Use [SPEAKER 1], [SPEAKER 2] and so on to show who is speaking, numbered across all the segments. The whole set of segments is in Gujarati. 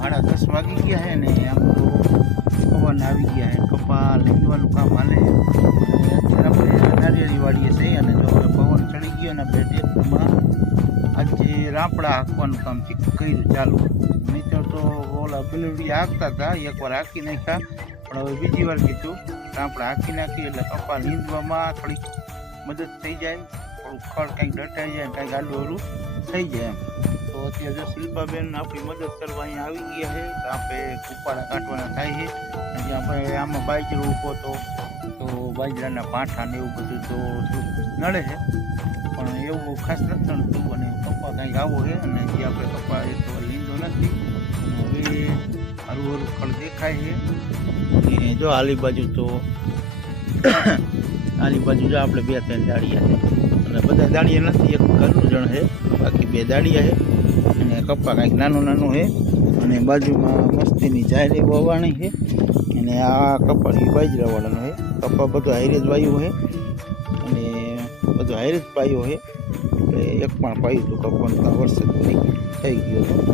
[SPEAKER 1] સાડા દસ વાગી ગયા છે ને આમ તો પવન આવી ગયા છે. કપા લીંદવાનું કામ હાલે આપણે નારિયેળી વાળીએ છીએ અને જો પવન ચડી ગયો ને બે ટેપમાં આજે રાપડા હાંકવાનું કામ છે, કર્યું ચાલુ. નહીં તો ઓલા બિલવડી હાંકતા હતા એકવાર હાંકી નાખ્યા. પણ હવે બીજી વાર કીધું, રાપડા હાંકી નાખી એટલે કપા લીંદવામાં થોડીક મદદ થઈ જાય. થોડું ખડ કંઈક ડટાઈ જાય કંઈક આડું ઓલું થઈ જાય એમ. તો અત્યારે જો શિલ્પાબેન આપણી મદદ કરવા અહીંયા આવી ગયા છે તો આપણે કુપાડા કાઢવાના થાય છે અને આપણે આમાં બાજરો ઊભો તો તો બાજરાના પાઠા ને એવું બધું તો થોડુંક નડે છે પણ એવું ખાસ નથી નડતું અને કપા કંઈક આવો છે અને જે આપણે કપા એ તો લીંદો નથી અને હવે હરું હરું ખડ દેખાય છે અને જો આલી બાજુ તો આલી બાજુ જો આપણે બે ત્રણ દાળિયા છે અને બધા દાળિયા નથી એક ઘરનું જણ છે બાકી બે દાળિયા છે કપ્પા કાંઈક નાનું નાનું છે. અને બાજુમાં મસ્તીની જાહેરી વવાણી છે. અને આ કપ્પા એ બાજરાવાળાનો છે. કપ્પા બધો હાઈરેજ વાયુ છે. અને બધો હાઈરેજ પાયો છે. એટલે એક પણ પાયું હતું કપ્પાનું આ વર્ષે થઈ ગયો હતો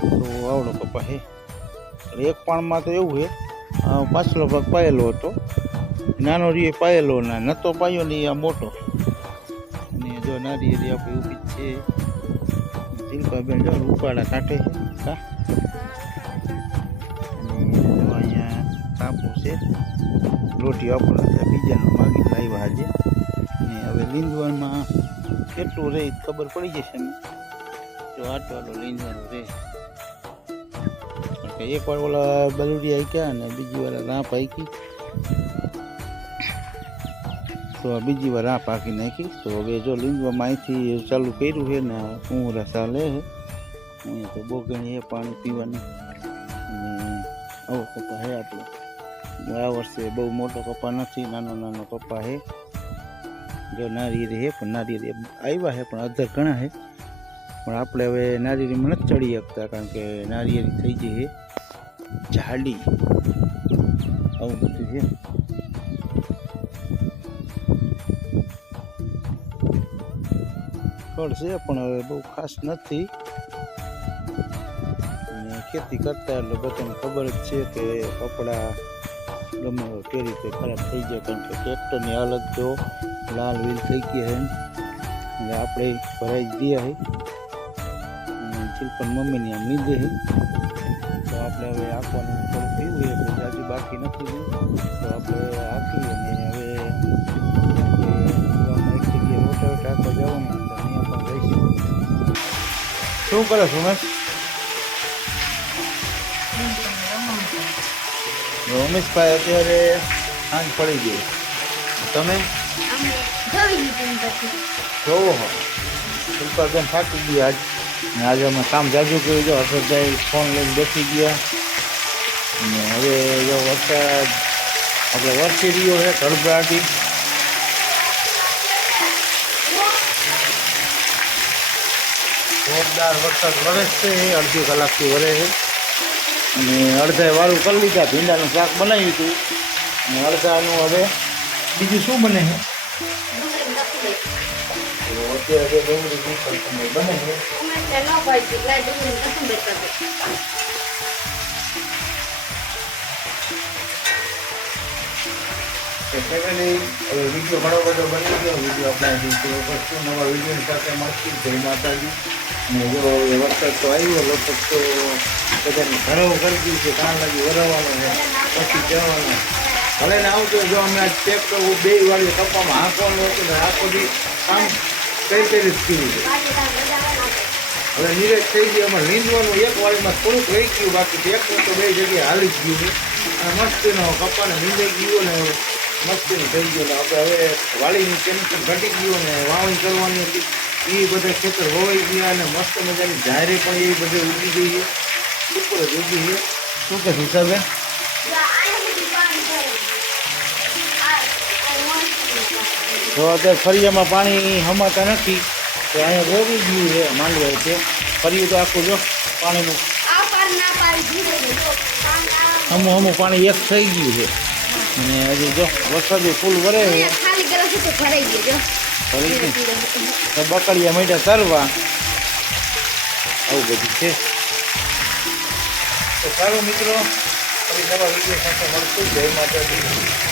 [SPEAKER 1] તો આવડો કપ્પા છે. એટલે એક પાણમાં તો એવું છે પાછલો ભાગ પાયેલો હતો. નાનો રીએ પાયેલો ના નતો પાયો ને આ મોટો. અને જો નારી આપણે ઊભી છે. શિલ્પાબેન જો રૂપાળા કાંઠે છે. અહીંયા કાપુ છે. રોટી આપણે બીજાનું માગી લાવ્યા આજે. અને હવે લીંદવામાં કેટલું રહે ખબર પડી જશે ને. જો આટલો લીંદવાનું રહે. કારણ કે એક વાર ઓલા બલુડી આક્યા અને બીજી વાર રાપ આકી તો આ બીજી વાર આ પાકી નાખી તો હવે જો લીંબવામાં અહીંથી ચાલુ કર્યું છે ને ઉમરા ચાલે છે અહીંયા તો બોગણી છે પાણી પીવાની અને આવો કપા છે આપણો આ વર્ષે બહુ મોટો કપા નથી નાનો નાનો કપા છે જો નારિયેરી છે પણ નારિયેરી આવ્યા છે પણ અધર ઘણા છે પણ આપણે હવે નારિયેરીમાં નથી ચડી શકતા કારણ કે નારિયેરી થઈ ગઈ છે જાડી આવું બધું છે ફળ છે પણ હવે બહુ ખાસ નથી અને ખેતી કરતા એટલે બધાને ખબર જ છે કે કપડાં ગમે એવો કે રીતે ખરાબ થઈ જાય કારણ કે ટ્રેક્ટરની હાલત જો લાલ વ્હીલ થઈ ગઈ છે એટલે આપણે ભરાઈ જ દઈએ છે અને ચિલ્પન મમ્મીની આમ લીધે છે તો આપણે હવે આપવાનું થોડું થયું છે એટલે જાજુ બાકી નથી રહ્યું. તો શું કરે છો ઉમેશ રમેશભાઈ અત્યારે સાંજ પડી ગઈ તમે જોવો હો શિલ્પાબેન થાકી ગયા આજ ને આજે અમે કામ જાજુ કર્યું જો હર્ષદભાઈ ફોન લઈને બેસી ગયા અને હવે જો વરસાદ આપણે વરસી રહ્યો છે કડબડાટી જોરદાર વરસાદ વરસશે અડધી કલાકથી વરે છે અને અડધા વાળું કરી લીધા ભીંડાનું શાક બનાવ્યું હતું અને અડધાનું હવે બીજું શું બને છે તો અત્યારે ડુંગળી પીપળ સમય બને છે તો ફેમિલી હવે વિડીયો ઘણો બધો બની ગયો વિડીયો આપણે અહીંથી પૂરો કરશું નવા વિડીયોની સાથે મળશું જય માતાજી અને જો એ વરસાદ તો આવ્યો, લગભગ તો બધાને ઘરો કરી ગયું છે કાન લાગી વરવાનો છે, પછી જવાનો. ભલે ને આવતો જો અમે આજ ચેક કરવું, બે વાળી કપામાં હાંકવાનું હતું ને આખો દી, કામ કઈ કઈ રીતે કર્યું છે. હવે નિરેશ થઈ ગયું અમારે લીંદવાનું એક વાળીમાં થોડુંક રહી ગયું, બાકી એક તો બે જગ્યાએ હાલી જ ગયું છે. અને મસ્તીનો કપાને નીંદાઈ ગયો ને મસ્તીનું થઈ ગયું. ને આપણે હવે વાળીની ટેન્શન ઘટી ગયું ને વાવણી કરવાની હતી. એ બધા ખેતર હોવાઈ ગયા અને મસ્ત મજાની જાહેરે પણ એ બધે ઉગી ગઈ છે. ઉપર જ ઉગી છે. શું કે હિસાબે તો અત્યારે ફરિયામાં પાણી હમાતા નથી. તો અહીંયા રોગી ગયું છે માંડવે છે. ફરિયું તો આખું જો પાણીનું. અમુક હમું પાણી એક થઈ ગયું છે. અને હજી જો વરસાદી ફૂલ વરે છે.
[SPEAKER 2] ખાલી ગયો
[SPEAKER 1] બકડિયા મીઠા તરવા. આવું બધું છે. તો સારું મિત્રો, ફરી નવા વીડિયો સાથે મળશું. જય માતાજી.